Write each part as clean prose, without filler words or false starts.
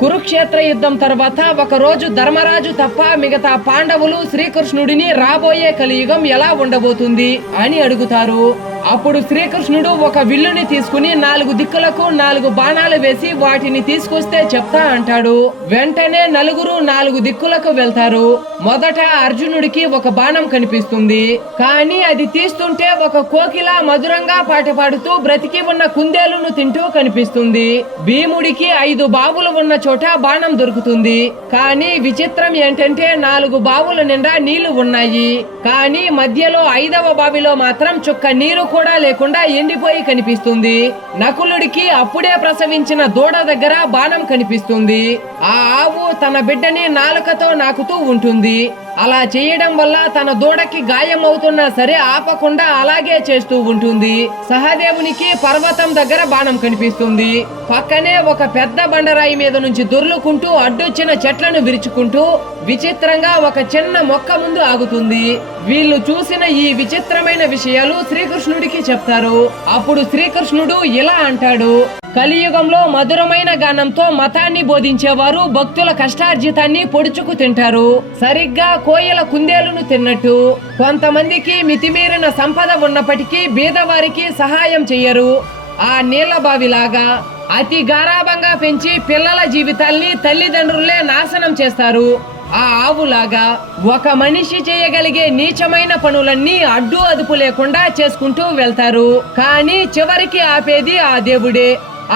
కురుక్షేత్ర యుద్ధం తర్వాత ఒక రోజు ధర్మరాజు తప్ప మిగతా పాండవులు శ్రీకృష్ణుడిని రాబోయే కలియుగం ఎలా ఉండబోతుంది అని అడుగుతారు. అప్పుడు శ్రీకృష్ణుడు ఒక విల్లుని తీసుకుని 4 దిక్కులకు 4 బాణాలు వేసి వాటిని తీసుకొస్తే చెప్తా అంటాడు. వెంటనే నలుగురు 4 దిక్కులకు వెళ్తారు. మొదట అర్జునుడికి ఒక బాణం కనిపిస్తుంది. కానీ అది తీస్తుంటే ఒక కోకిల మధురంగా పాట పాడుతూ బ్రతికి ఉన్న కుందేలును తింటూ కనిపిస్తుంది. భీముడికి 5 బావులు ఉన్న చోట బాణం దొరుకుతుంది. కానీ విచిత్రం ఏంటంటే 4 బావుల నిండా నీళ్లు ఉన్నాయి. కానీ మధ్యలో 5వ బావిలో మాత్రం చుక్క నీరు కూడా లేకుండా ఎండిపోయి కనిపిస్తుంది. నకులుడికి అప్పుడే ప్రసవించిన దూడ దగ్గర బాణం కనిపిస్తుంది. ఆ ఆవు తన బిడ్డని నాలుకతో నాకుతూ ఉంటుంది. అలా చేయడం వల్ల తన దూడకి గాయం అవుతున్నా సరే ఆపకుండా అలాగే చేస్తూ ఉంటుంది. సహదేవునికి పర్వతం దగ్గర బాణం కనిపిస్తుంది. పక్కనే ఒక పెద్ద బండరాయి మీద నుంచి దొర్లుకుంటూ అడ్డొచ్చిన చెట్లను విరుచుకుంటూ విచిత్రంగా ఒక చిన్న మొక్క ముందు ఆగుతుంది. వీళ్ళు చూసిన ఈ విచిత్రమైన విషయాలు శ్రీకృష్ణుడికి చెప్తారు. అప్పుడు శ్రీకృష్ణుడు ఇలా అంటాడు: కలియుగంలో మధురమైన గానంతో మతాన్ని బోధించేవారు భక్తుల కష్టార్జితాన్ని పొడుచుకు తింటారు. సరిగ్గా కోయల కుందేలును తిన్నట్టు కొంతమందికి మితిమీరిన సంపద ఉన్నప్పటికీ బీదవారికి సహాయం చెయ్యరు. ఆ నీళ్ల బావిలాగా అతి గారాబంగా పెంచి పిల్లల జీవితాల్ని తల్లిదండ్రులే నాశనం చేస్తారు. ఆ ఆవులాగా ఒక మనిషి చేయగలిగే నీచమైన పనులన్నీ అడ్డు అదుపు లేకుండా చేసుకుంటూ వెళ్తారు. కానీ చివరికి ఆపేది ఆ దేవుడే.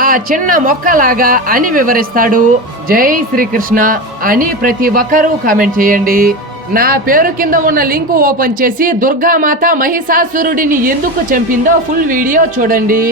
ఆ చిన్న మొక్కలాగా అని వివరిస్తాడు. జై శ్రీకృష్ణ అని ప్రతి ఒక్కరూ కామెంట్ చేయండి. నా పేరు కింద ఉన్న లింక్ ఓపెన్ చేసి దుర్గామాత మహిషాసురుడిని ఎందుకు చంపిందో ఫుల్ వీడియో చూడండి.